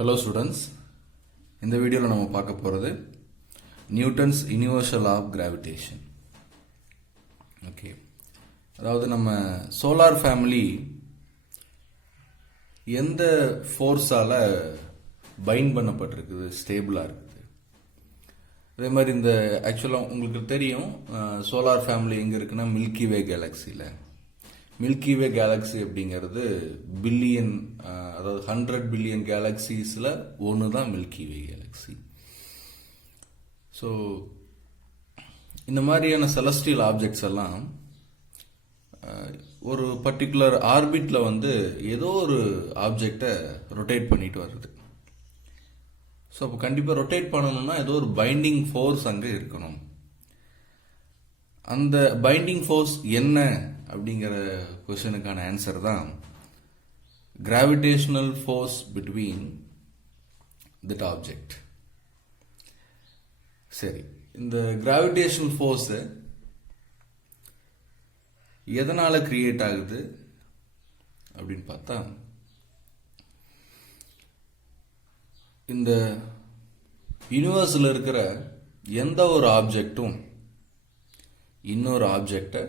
Hello students, இந்த வீடியோவில் நம்ம பார்க்க போகிறது Newton's universal of gravitation. Okay, அதாவது நம்ம சோலார் ஃபேமிலி எந்த ஃபோர்ஸால் பைண்ட் பண்ணப்பட்டிருக்குது, ஸ்டேபிளாக இருக்குது. அதே மாதிரி இந்த ஆக்சுவலாக உங்களுக்கு தெரியும் சோலார் ஃபேமிலி எங்கே இருக்குன்னா மில்கி வே கேலக்சியில். மில்கி வே கேலக்ஸி அப்படிங்கிறது பில்லியன், அதாவது 100 பில்லியன் கேலக்சிஸில் ஒன்று தான் மில்கி வே கேலக்ஸி. ஸோ இந்த மாதிரியான செலஸ்டியல் ஆப்ஜெக்ட்ஸ் எல்லாம் ஒரு பர்டிகுலர் ஆர்பிட்டில் ஏதோ ஒரு ஆப்ஜெக்டை ரொட்டேட் பண்ணிட்டு வருது. ஸோ அப்போ கண்டிப்பாக ரொட்டேட் பண்ணணும்னா ஏதோ ஒரு பைண்டிங் ஃபோர்ஸ் அங்கே இருக்கணும். அந்த பைண்டிங் ஃபோர்ஸ் என்ன அப்படிங்கிற கொஸ்டினுக்கான ஆன்சர் தான் gravitational force between that object. சரி, இந்த கிராவிடேஷனல் ஃபோர்ஸ் எதனால கிரியேட் ஆகுது அப்படின்னு பார்த்தா, இந்த யூனிவர்ஸில் இருக்கிற எந்த ஒரு ஆப்ஜெக்டும் இன்னொரு ஆப்ஜெக்டை,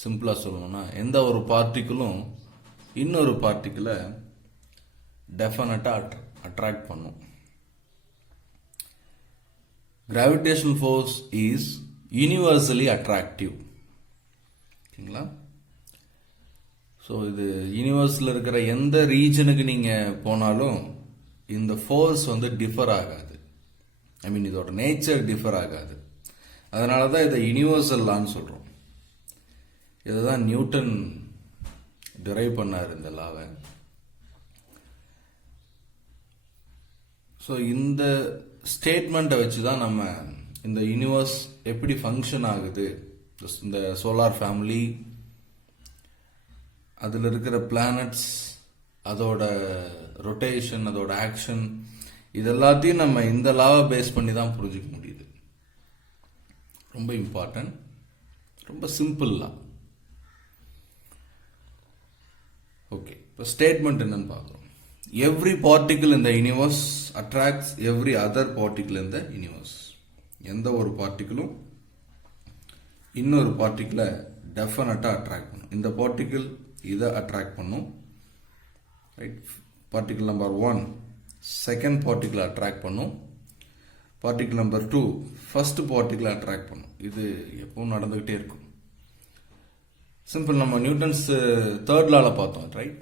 சிம்பிளாக சொல்லணும்னா எந்த ஒரு பார்ட்டிக்கிளும் இன்னொரு பார்ட்டிக்கிளை டெஃபினட்டாக அட்ராக்ட் பண்ணும். Gravitational force is universally attractive. ஓகேங்களா? ஸோ இது யூனிவர்ஸில் இருக்கிற எந்த ரீஜனுக்கு நீங்கள் போனாலும் இந்த ஃபோர்ஸ் டிஃபர் ஆகாது. ஐ மீன் இதோட நேச்சர் டிஃபர் ஆகாது. அதனால தான் இதை யூனிவர்சல் லான்னு சொல்கிறோம். இதுதான் நியூட்டன் டிரைவ் பண்ணார் இந்த லாவை. ஸோ இந்த ஸ்டேட்மெண்ட்டை வச்சு தான் நம்ம இந்த யூனிவர்ஸ் எப்படி ஃபங்க்ஷன் ஆகுது, இந்த சோலார் ஃபேமிலி, அதில் இருக்கிற பிளானட்ஸ், அதோட ரொட்டேஷன், அதோட ஆக்ஷன், இது எல்லாத்தையும் நம்ம இந்த லாவை பேஸ் பண்ணி தான் புரிஞ்சுக்க முடியுது. ரொம்ப இம்பார்ட்டன்ட், ரொம்ப சிம்பிள் லா. ஓகே, இப்போ ஸ்டேட்மெண்ட் என்னன்னு பார்க்குறோம். Every particle in the universe attracts every other particle in the universe. எந்த ஒரு பார்ட்டிகிளும் இன்னொரு பார்ட்டிகிளை டெஃபினட்டாக அட்ராக்ட் பண்ணும். இந்த பார்ட்டிகிள் இதை அட்ராக்ட் பண்ணும். ரைட், பார்ட்டிகிள் நம்பர் 1 செகண்ட் பார்ட்டிகிளை அட்ராக்ட் பண்ணும். பார்ட்டிகிள் நம்பர் 2 ஃபர்ஸ்ட் பார்ட்டிகிளை அட்ராக்ட் பண்ணும். இது எப்பவும் நடந்துகிட்டே இருக்கும். சிம்பிள், நம்ம நியூட்டன்ஸ் தேர்ட் லால பார்த்தோம். ரைட்,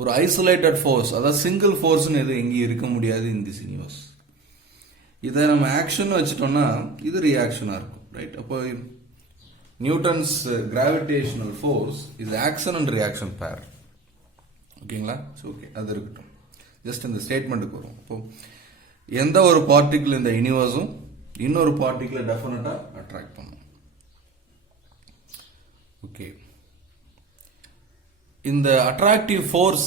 ஒரு ஐசோலேட்டட் ஃபோர்ஸ், அதாவது சிங்கிள் ஃபோர்ஸ்னு எது எங்கேயும் இருக்க முடியாது இன் திஸ் யூனிவர்ஸ். இதை நம்ம ஆக்ஷன் வச்சுட்டோம்னா இது ரியாக்ஷனாக இருக்கும். ரைட், அப்போ Newton's gravitational force is action and reaction பேர். ஓகேங்களா? ஓகே, அது இருக்கட்டும். ஜஸ்ட் இந்த ஸ்டேட்மெண்ட்டுக்கு வரும். இப்போ எந்த ஒரு பார்ட்டிகிள் இந்த யூனிவர்ஸும் இன்னொரு பார்ட்டிகிளை டெஃபினட்டாக அட்ராக்ட் பண்ணும். ஓகே, இந்த அட்ராக்டிவ் ஃபோர்ஸ்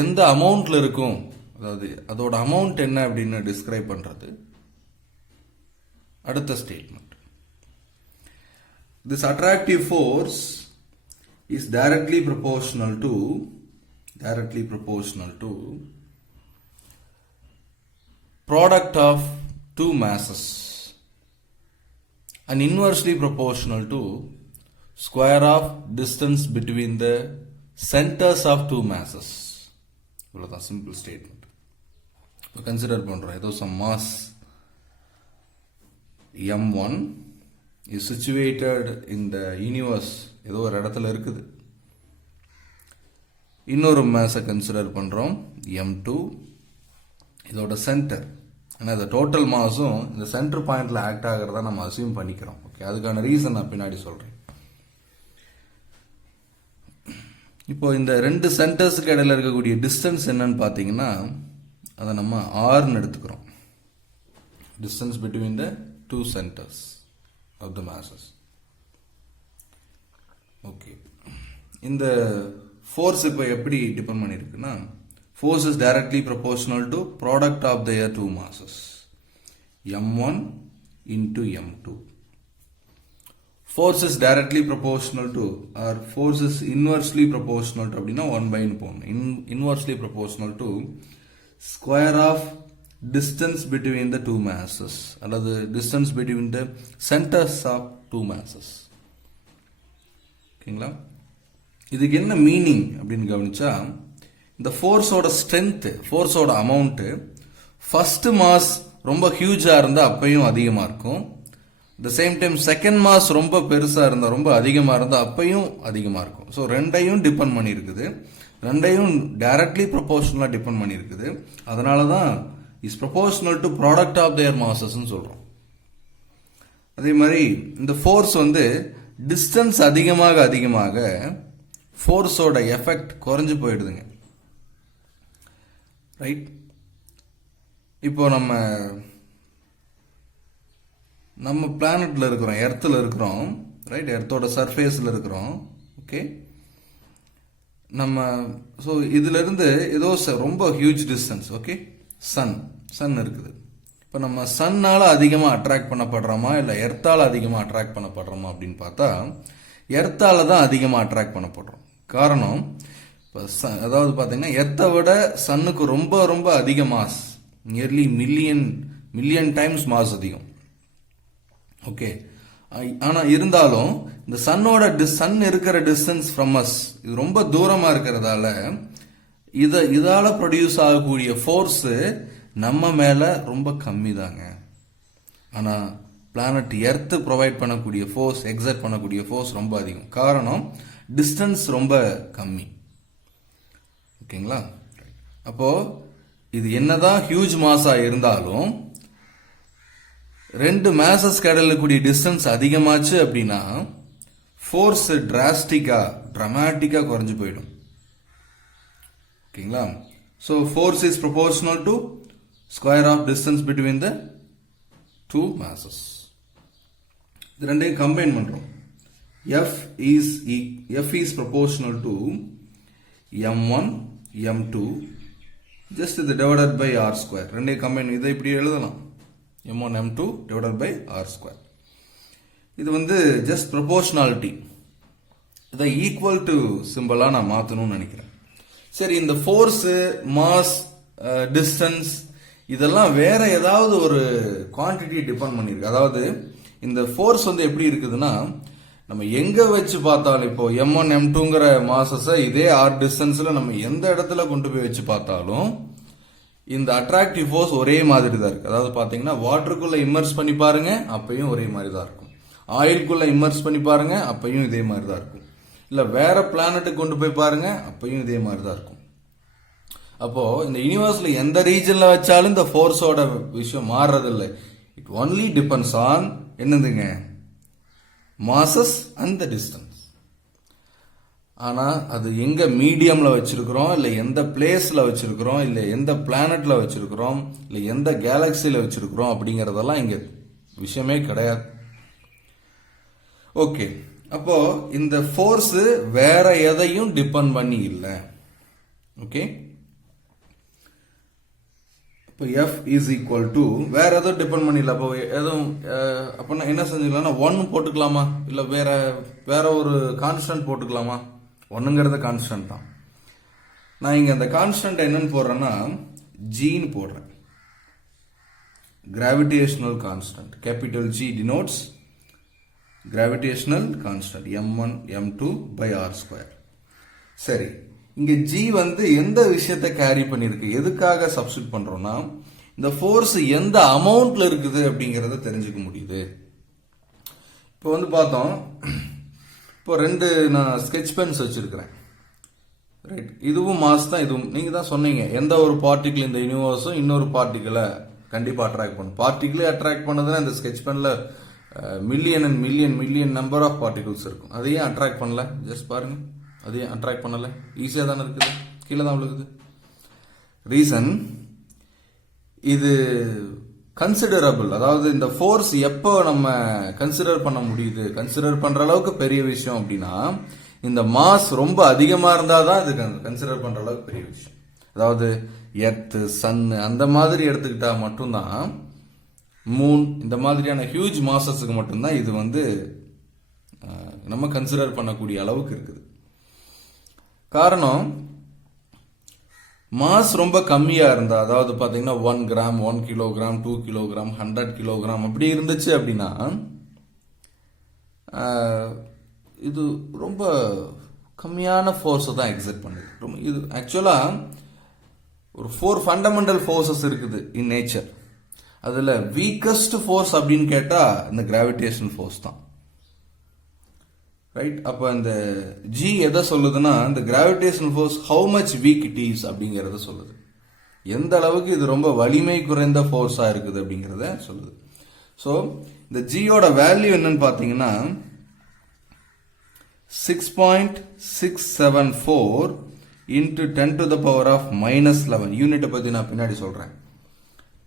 எந்த அமௌண்ட்ல இருக்கும், அதாவது அதோட அமௌண்ட் என்ன அப்படின்னு டிஸ்கிரைப் பண்றது அடுத்த statement. This attractive force is directly proportional to product of two masses and inversely proportional to square of distance between the centers of two masses. இவ்வளவுதான் சிம்பிள் ஸ்டேட்மெண்ட். இப்போ கன்சிடர் பண்றோம், ஏதோ some mass m1 is situated in the universe, ஏதோ ஒரு இடத்துல இருக்குது. இன்னொரு மாஸை consider பண்றோம் m2, இதோட சென்டர். ஆனால் இந்த டோட்டல் மாஸும் இந்த சென்டர் பாயிண்ட்ல ஆக்ட் ஆகிறதா நம்ம அசியூம் பண்ணிக்கிறோம். ஓகே, அதுக்கான ரீசன் நான் பின்னாடி சொல்றேன். இப்போ இந்த ரெண்டு சென்டர்ஸுக்கு இடையில இருக்கக்கூடிய டிஸ்டன்ஸ் என்னன்னு பார்த்தீங்கன்னா, அதை நம்ம ஆர்னு எடுத்துக்கிறோம். Distance between the two centres of the masses. Okay, இந்த ஃபோர்ஸ் இப்போ எப்படி டிபெண்ட் பண்ணியிருக்குன்னா, force is directly proportional to product of their two masses m1 into m2. force is directly proportional to or force is inversely proportional to அப்படின்னா 1 by போடணும். Inversely proportional to square of distance between the two masses அல்லது distance between the centers of two masses. ஓகேங்களா? இதுக்கு என்ன meaning அப்படின்னு கவனிச்சா, இந்த ஃபோர்ஸோட strength, ஃபோர்ஸோட amount first mass ரொம்ப ஹியூஜா இருந்தா அப்பையும் அதிகமா இருக்கும். The same time second mass ரொம்ப பெருசா இருந்தா, ரொம்ப அதிகமா இருந்தா அப்பையும் அதிகமா இருக்கும். ஸோ ரெண்டையும் டிபெண்ட் பண்ணி இருக்குது, ரெண்டையும் டைரக்ட்லி ப்ரொபோர்ஷனலா டிபெண்ட் பண்ணி இருக்குது. அதனாலதான் is proportional to product of their masses சொல்றோம். அதே மாதிரி இந்த ஃபோர்ஸ் டிஸ்டன்ஸ் அதிகமாக அதிகமாக ஃபோர்ஸோட எஃபெக்ட் குறைஞ்சு போயிடுதுங்க. ரைட்? இப்போ நம்ம பிளானட்ல இருக்கிறோம், எர்த்தில் இருக்கிறோம். ரைட்? எர்த்தோட சர்ஃபேஸ்ல இருக்கிறோம். ஓகே, ஸோ இதுல இருந்து ஏதோ ரொம்ப ஹியூஜ் டிஸ்டன்ஸ். ஓகே, சன் இருக்குது. இப்போ நம்ம சன்னால அதிகமா அட்ராக்ட் பண்ணப்படுறோமா இல்லை எர்த்தால அதிகமா அட்ராக்ட் பண்ணப்படுறோமா அப்படின்னு பார்த்தா எர்த்தால தான் அதிகமா அட்ராக்ட் பண்ணப்படுறோம். காரணம், அதாவது பார்த்தீங்கன்னா எர்த்தை விட சன்னுக்கு ரொம்ப ரொம்ப அதிக mass, nearly million times mass அதிகம். ஓகே, ஆனா இருந்தாலும் இந்த சன் இருக்கிற டிஸ்டன்ஸ் ஃப்ரம் அஸ் இது ரொம்ப தூரமா இருக்கிறதால இதால ப்ரொடியூஸ் ஆகக்கூடிய ஃபோர்ஸ் நம்ம மேல ரொம்ப கம்மி தாங்க. ஆனா பிளானட் எர்த் ப்ரொவைட் பண்ணக்கூடிய ஃபோர்ஸ், எக்ஸர்ட் பண்ணக்கூடிய ஃபோர்ஸ் ரொம்ப அதிகம். காரணம், டிஸ்டன்ஸ் ரொம்ப கம்மி. ஓகேங்களா? அப்போ இது என்னதான் ஹியூஜ் மாஸா இருந்தாலும் ரெண்டு மேசஸ் கடலுக்குரிய டிஸ்டன்ஸ் அதிகமாச்சு அப்படின்னா ஃபோர்ஸ் டிராமாட்டிக்கா குறைஞ்சு போயிடும். ஓகேங்களா? So force is proportional to square of distance between the two masses. இது ரெண்டையும் கம்பைன் பண்றோம். F is proportional to m1 m2 just இது divided by r square. ரெண்டையும் கம்பைன், இதை இப்படி எழுதலாம், m1 m2 divided by r square. இது just proportionality. இதை ஈக்குவல் டு சிம்பிளா நான் மாத்தணும்னு நினைக்கிறேன். சரி, இந்த ஃபோர்ஸ், மாஸ், டிஸ்டன்ஸ் இதெல்லாம் வேற ஏதாவது ஒரு குவான்டிட்டி டிபெண்ட் பண்ணிருக்கு. அதாவது இந்த ஃபோர்ஸ் எப்படி இருக்குதுன்னா, நம்ம எங்க வச்சு பார்த்தாலும், இப்போ m1 m2ங்கிற மாசஸ இதே ஆர் டிஸ்டன்ஸ்ல நம்ம எந்த இடத்துல கொண்டு போய் வச்சு பார்த்தாலும் இந்த அட்ராக்டிவ் ஃபோர்ஸ் ஒரே மாதிரி தான் இருக்கு. அதாவது பாத்தீங்கன்னா வாட்டருக்குள்ள இம்மர்ஸ் பண்ணி பாருங்க, அப்பயும் ஒரே மாதிரி தான் இருக்கும். ஆயிலுக்குள்ள இம்மர்ஸ் பண்ணி பாருங்க, அப்பயும் இதே மாதிரி தான் இருக்கும். இல்ல வேற பிளானட்டுக்கு கொண்டு போய் பாருங்க, அப்பயும் இதே மாதிரி தான் இருக்கும். அப்போ இந்த யூனிவர்ஸ்ல எந்த ரீஜன்ல வச்சாலும் இந்த ஃபோர்ஸோட விஷயம் மாறுறது இல்லை. இட் ஒன்லி டிபெண்ட்ஸ் ஆன் என்னதுங்க, மாசஸ் அண்ட் த டிஸ்டன்ஸ். ஆனா அது எங்க மீடியம்ல வச்சிருக்கிறோம், இல்ல எந்த பிளேஸ்ல வச்சிருக்கிறோம், இல்ல எந்த பிளானட்ல வச்சிருக்கிறோம், இல்ல எந்த கேலக்சில வச்சிருக்கிறோம் அப்படிங்கறதெல்லாம் இங்க விஷயமே கிடையாது. ஓகே, அப்போ இந்த ஃபோர்ஸ் வேற எதையும் டிபெண்ட் பண்ணி இல்லை. ஓகே, இப்போ F is equal to வேற எதுவும் டிபெண்ட் பண்ணி இல்லை. அப்போ எதுவும் அப்படின்னா என்ன செஞ்சுக்கலாம்னா 1 போட்டுக்கலாமா, இல்ல வேற ஒரு கான்ஸ்டன்ட் போட்டுக்கலாமா? 1ங்கிறது கான்ஸ்டன்ட் தான். நான் இங்க அந்த கான்ஸ்டன்ட் என்னன்னு போடுறேன்னா ஜின்னு போடுறேன். Gravitational constant, capital G denotes gravitational constant m1 m2 by r square. சரி, இங்க G எந்த விஷயத்தை கேரி பண்ணிருக்கு, எதுக்காக சப்ஸ்டிட் பண்றோம்னா இந்த ஃபோர்ஸ் எந்த அமௌண்ட்ல இருக்குது அப்படிங்கறத தெரிஞ்சுக்க முடியுது. இப்போ பார்த்தோம், இப்போ ரெண்டு நான் ஸ்கெட்ச் பென்ஸ் வச்சிருக்கிறேன். ரைட், இதுவும் மாஸ் தான், இதுவும் நீங்க தான் சொன்னீங்க எந்த ஒரு பார்ட்டிகிள் இந்த யூனிவர்ஸும் இன்னொரு பார்ட்டிகிளை கண்டிப்பா அட்ராக்ட் பண்ணும். பார்ட்டிகிளே அட்ராக்ட் பண்ணதுன்னா இந்த ஸ்கெட்ச் பென்ல million and million number of particles இருக்கும். அதையும் அட்ராக்ட் பண்ணல, ஜஸ்ட் பாருங்க, அதையும் அட்ராக்ட் பண்ணல, ஈஸியா தானே இருக்குது, கீழே தான் விழுகுது. ரீசன், இது கன்சிடரபிள். அதாவது இந்த ஃபோர்ஸ் எப்போ நம்ம கன்சிடர் பண்ண முடியுது, கன்சிடர் பண்ற அளவுக்கு பெரிய விஷயம் அப்படின்னா இந்த மாஸ் ரொம்ப அதிகமா இருந்தாதான் இது கன்சிடர் பண்ற அளவுக்கு பெரிய விஷயம். அதாவது எர்த், சன் அந்த மாதிரி எடுத்துக்கிட்டா மட்டும்தான், மூன் இந்த மாதிரியான ஹியூஜ் மாசஸுக்கு மட்டும்தான் இது நம்ம கன்சிடர் பண்ணக்கூடிய அளவுக்கு இருக்குது. காரணம், மாஸ் ரொம்ப கம்மியா இருந்தா, அதாவது பாத்தீங்கன்னா 1 கிராம், 1 கிலோகிராம், 2 கிலோகிராம், 100 கிலோகிராம் அப்படி இருந்துச்சு அப்படின்னா இது ரொம்ப கம்மியான ஃபோர்ஸை தான் எக்ஸர்ட் பண்ணுது. ரொம்ப இது ஆக்சுவலா ஒரு 4 ஃபண்டமெண்டல் ஃபோர்ஸஸ் இருக்குது இன் நேச்சர். அதுல வீக்கஸ்ட் ஃபோர்ஸ் அப்படின்னு கேட்டா இந்த கிராவிடேஷனல் ஃபோர்ஸ் தான், ரைட்? அப்ப இந்த ஜி எதை சொல்லுதுன்னா, இந்த gravitational force how much week it is அப்படிங்கறத சொல்லுது. எந்த அளவுக்கு இது ரொம்ப வலிமை குறைந்த ஃபோர்ஸா இருக்குது அப்படிங்கறத சொல்லுது. ஸோ இந்த ஜியோட வேல்யூ என்னன்னு பாத்தீங்கன்னா 6.674 into 10 to the power of minus 11. யூனிட்டை பத்தி நான் பின்னாடி சொல்றேன்.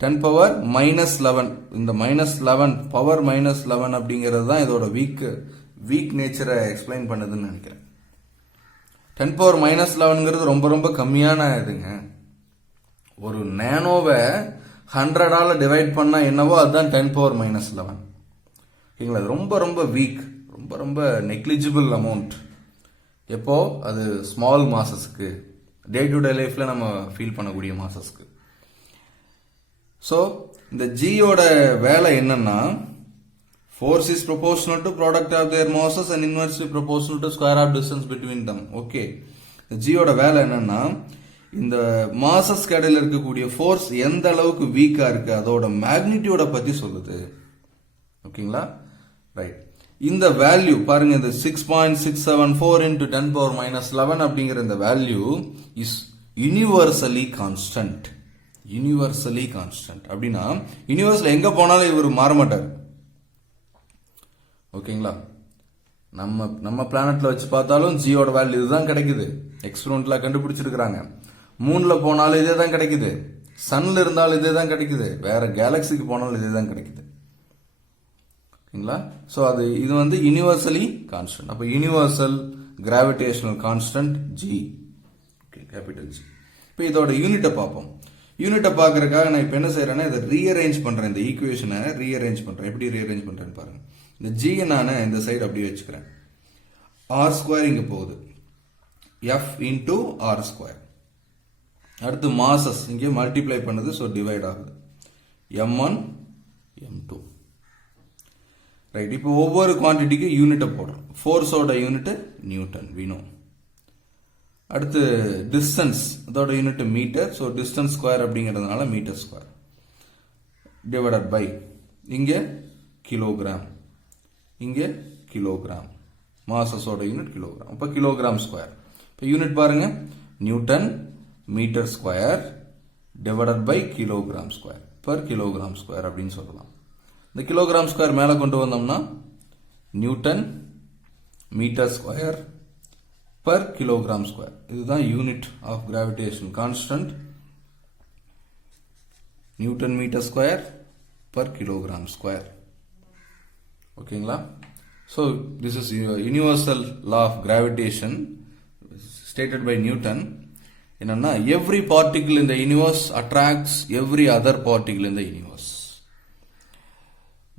10 power minus 11, இந்த minus 11 பவர் minus 11 அப்படிங்கிறது தான் இதோட வீக் நேச்சரை எக்ஸ்பிளைன் பண்ணுதுன்னு நினைக்கிறேன். 10 power minus 11ங்கிறது ரொம்ப ரொம்ப கம்மியான இதுங்க. ஒரு நேனோவை 100ஆல டிவைட் பண்ணா என்னவோ அதுதான் 10 power minus 11. ஓகேங்களா? ரொம்ப ரொம்ப வீக், ரொம்ப ரொம்ப நெக்லிஜிபிள் அமௌண்ட். எப்போ அது ஸ்மால் மாசஸ்க்கு, டே டு டே லைஃப்ல நம்ம ஃபீல் பண்ணக்கூடிய மாசஸ்க்கு. ஸோ இந்த ஜியோட வேலை என்னன்னா, force is proportional to product of their masses and inversely proportional to square of distance between them. Okay, இந்த ஜியோட வேலை என்னன்னா, இந்த மாசஸ் இடையில இருக்கக்கூடிய ஃபோர்ஸ் எந்த அளவுக்கு வீக்கா இருக்கு அதோட மேக்னிடியூட பத்தி சொல்லுது. ஓகேங்களா? ரைட். இந்த வேல்யூ பாருங்க, இந்த 6.674 into 10 power minus 11 அப்படிங்கிற இந்த value is universally constant. Universally constant அப்படின்னா யூனிவர்ஸ்ல எங்க போனாலும் இவர் மாற மாட்டார். ஓகேங்களா? நம்ம பிளானட்ல வச்சு பார்த்தாலும் ஜியோட வேல்யூ இதுதான் கிடைக்குது. எக்ஸ்பெரிமெண்ட்ல கண்டுபிடிச்சிருக்காங்க. மூன்ல போனாலும் இதே தான் கிடைக்குது, சன்ல இருந்தாலும் இதே தான் கிடைக்குது, வேற கேலக்சிக்கு போனாலும் இதே தான் கிடைக்குது. ஓகேங்களா? ஸோ இது வந்து யூனிவர்சலி கான்ஸ்டன்ட். அப்போ universal gravitational constant G. Okay, capital G. இப்போ இதோட யூனிட்டை பார்ப்போம். யூனிட்டை பார்க்கறதுக்காக நான் இப்போ என்ன செய்யறேன்னா, இதை ரீஅரேஞ்ச் பண்றேன். இந்த ஈக்குவேஷனை ரீஅரேஞ்ச் பண்றேன். எப்படி ரீஅரேஞ்ச் பண்றேன்னு பாருங்க. இந்த ஜி நான் இந்த சைடு அப்படியே வச்சுக்கிறேன். ஆர் ஸ்கொயர் இங்க போகுது, எஃப் இன்டூ ஆர் ஸ்கொயர். அடுத்து மாசஸ் இங்கே மல்டிப்ளை பண்ணுது, ஸோ டிவைட் ஆகுது. m1 m2. ரைட். இப்போ ஒவ்வொரு குவான்டிட்டிக்கு யூனிட்டை போடுறோம். ஃபோர்ஸோட யூனிட் நியூட்டன் வீணும். அடுத்து டிஸ்டன்ஸ், அதோட unit metre. So distance square அப்படிங்கிறதுனால மீட்டர் ஸ்கொயர் டிவைடட் பை இங்க கிலோகிராம், இங்க கிலோகிராம். மாசஸோட யூனிட் கிலோகிராம். அப்போ கிலோகிராம் ஸ்கொயர். இப்போ யூனிட் பாருங்க, newton metre square divided by kilogram square per kilogram square அப்படின்னு சொல்லலாம். இந்த கிலோகிராம் ஸ்கொயர் மேல கொண்டு வந்தோம்னா newton metre square per kilogram square. இதுதான் unit of gravitation constant, newton metre square per kilogram square. ஓகேங்களா? So this is universal law of gravitation stated by Newton. என்னன்னா, every particle in the universe attracts every other particle in the universe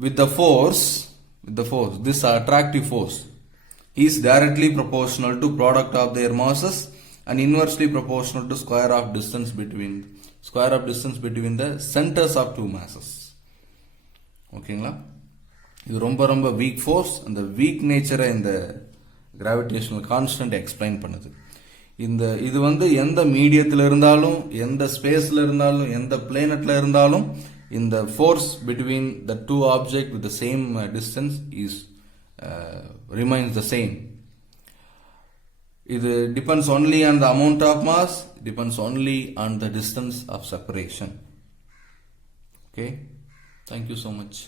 with the force, this attractive force is directly proportional to product of their masses and inversely proportional to square of distance between the centers of two masses. ஓகேங்களா? இது ரொம்ப ரொம்ப week force. அந்த week நேச்சரை இந்த gravitational constant explain பண்ணுது. இது வந்து எந்த மீடியத்தில் இருந்தாலும், எந்த ஸ்பேஸ்ல இருந்தாலும், எந்த பிளேனட்ல இருந்தாலும், இந்த force between the two object with the same distance is remains the same. இது depends only on the amount of mass, depends only on the distance of separation. Okay, thank you so much.